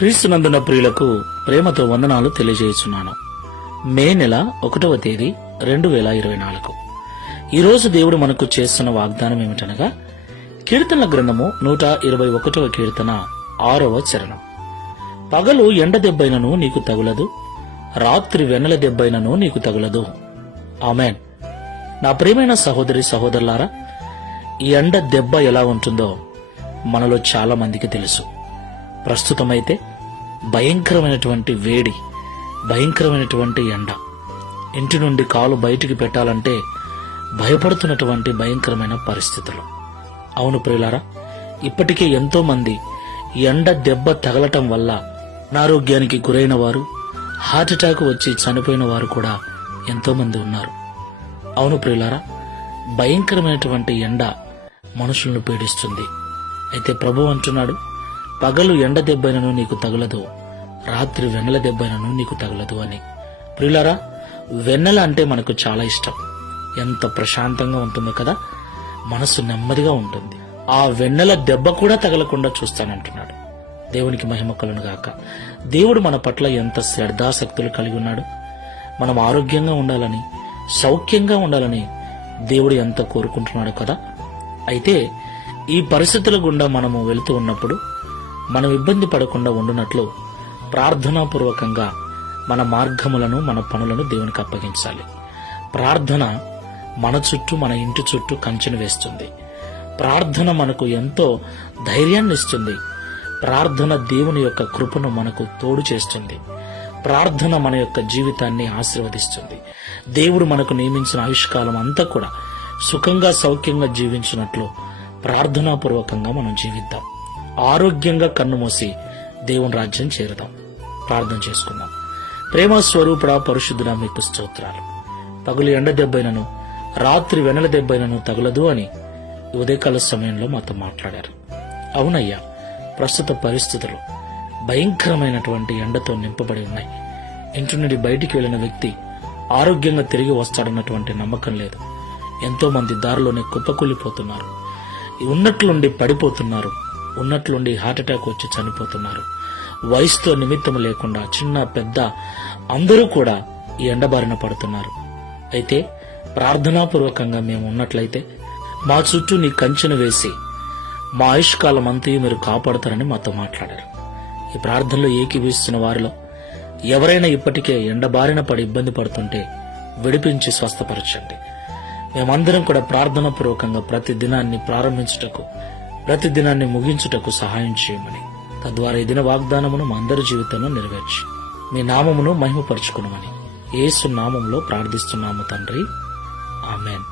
క్రీస్తునందున ప్రియులకు ప్రేమతో వందనాలు తెలియజేస్తున్నాను. మే నెల 1వ తేదీ 2024. ఈరోజు దేవుడు మనకు చేస్తున్న వాగ్దానం ఏమిటనగా కీర్తనల గ్రంథము 121వ కీర్తన 6వ చరణం. పగలు ఎండ దెబ్బైనను నీకు తగులదు, రాత్రి వెన్నెల దెబ్బైనను నీకు తగులదు. ఆమెన్. నా ప్రియమైన సహోదరి సహోదరులారా, ఈ ఎండ దెబ్బ ఎలా ఉంటుందో మనలో చాలా మందికి తెలుసు. ప్రస్తుతమైతే భయంకరమైనటువంటి వేడి, భయంకరమైనటువంటి ఎండ. ఇంటి నుండి కాలు బయటికి పెట్టాలంటే భయపడుతున్నటువంటి భయంకరమైన పరిస్థితులు. అవును ప్రియులారా, ఇప్పటికే ఎంతో మంది ఎండ దెబ్బ తగలటం వల్ల అనారోగ్యానికి గురైన వారు, హార్ట్అటాక్ వచ్చి చనిపోయిన వారు కూడా ఎంతో మంది ఉన్నారు. అవును ప్రియులారా, భయంకరమైనటువంటి ఎండ మనుషులను పీడిస్తుంది. అయితే ప్రభు అంటున్నాడు, పగలు ఎండ దెబ్బైనను నీకు తగులదు, రాత్రి వెన్నెల దెబ్బైనను నీకు తగులదు అని. ప్రియులారా, వెన్నెల అంటే మనకు చాలా ఇష్టం. ఎంత ప్రశాంతంగా ఉంటుందో కదా, మనసు నెమ్మదిగా ఉంటుంది. ఆ వెన్నెల దెబ్బ కూడా తగలకుండా చూస్తానంటున్నాడు. దేవునికి మహిమ కలుగును గాక. దేవుడు మన పట్ల ఎంత శ్రద్ధాశక్తులు కలిగి ఉన్నాడు. మనం ఆరోగ్యంగా ఉండాలని, సౌఖ్యంగా ఉండాలని దేవుడు ఎంత కోరుకుంటున్నాడు కదా. అయితే ఈ పరిస్థితుల గుండా మనము వెళుతూ ఉన్నప్పుడు మనం ఇబ్బంది పడకుండా ఉండునట్లు ప్రార్థనాపూర్వకంగా మన మార్గములను, మన పనులను దేవునికి అప్పగించాలి. ప్రార్థన మన చుట్టూ, మన ఇంటి చుట్టూ కంచెను వేస్తుంది. ప్రార్థన మనకు ఎంతో ధైర్యాన్ని ఇస్తుంది. ప్రార్థన దేవుని యొక్క కృపను మనకు తోడు చేస్తుంది. ప్రార్థన మన యొక్క జీవితాన్ని ఆశీర్వదిస్తుంది. దేవుడు మనకు నియమించిన ఆయుష్కాలం అంతా కూడా సుఖంగా, సౌఖ్యంగా జీవించినట్లు ప్రార్థనాపూర్వకంగా మనం జీవిద్దాం. ఆరోగ్యంగా కన్నుమూసి దేవుని రాజ్యం చేరుదాం. ప్రార్థన చేసుకుందాం. ప్రేమ స్వరూపుడా, పరిశుద్ధుడా, మీకు స్తోత్రాలు. పగులు ఎండ దెబ్బైనను, రాత్రి వెన్నెల దెబ్బైనను తగులదు అని ఉదయకాల సమయంలో మాతో మాట్లాడారు. అవునయ్యా, ప్రస్తుత పరిస్థితులు భయంకరమైనటువంటి ఎండతో నింపబడి ఉన్నాయి. ఇంటి నుండి బయటికి వెళ్లిన వ్యక్తి ఆరోగ్యంగా తిరిగి వస్తాడన్నటువంటి నమ్మకం లేదు. ఎంతో మంది దారిలోనే కుప్పకూలిపోతున్నారు, ఉన్నట్లుండి పడిపోతున్నారు, ఉన్నట్లుండి హార్ట్అటాక్ వచ్చి చనిపోతున్నారు. వయసుతో నిమిత్తం లేకుండా చిన్న పెద్ద అందరూ కూడా ఈ ఎండబారిన పడుతున్నారు. అయితే ప్రార్థనాపూర్వకంగా మేము ఉన్నట్లయితే మా చుట్టూ నీ కంచెను వేసి మా ఆయుష్కాలం అంతా మీరు కాపాడుతారని మాతో మాట్లాడారు. ఈ ప్రార్థనలో ఏకీభవిస్తున్న వారిలో ఎవరైనా ఇప్పటికే ఎండబారిన పడి ఇబ్బంది పడుతుంటే విడిపించి స్వస్థపరచండి. మేమందరం కూడా ప్రార్థనాపూర్వకంగా ప్రతి దినాన్ని ప్రారంభించుటకు, ప్రతి దినాన్ని ముగించుటకు సహాయం చేయమని, తద్వారా ఈ దిన వాగ్దానమును మా అందరి జీవితంలో నెరవేర్చి మీ నామమును మహిమపరచుకునమని యేసు నామములో ప్రార్థిస్తున్నాము తండ్రి. Amen.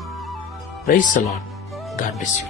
Praise the lord. God bless you.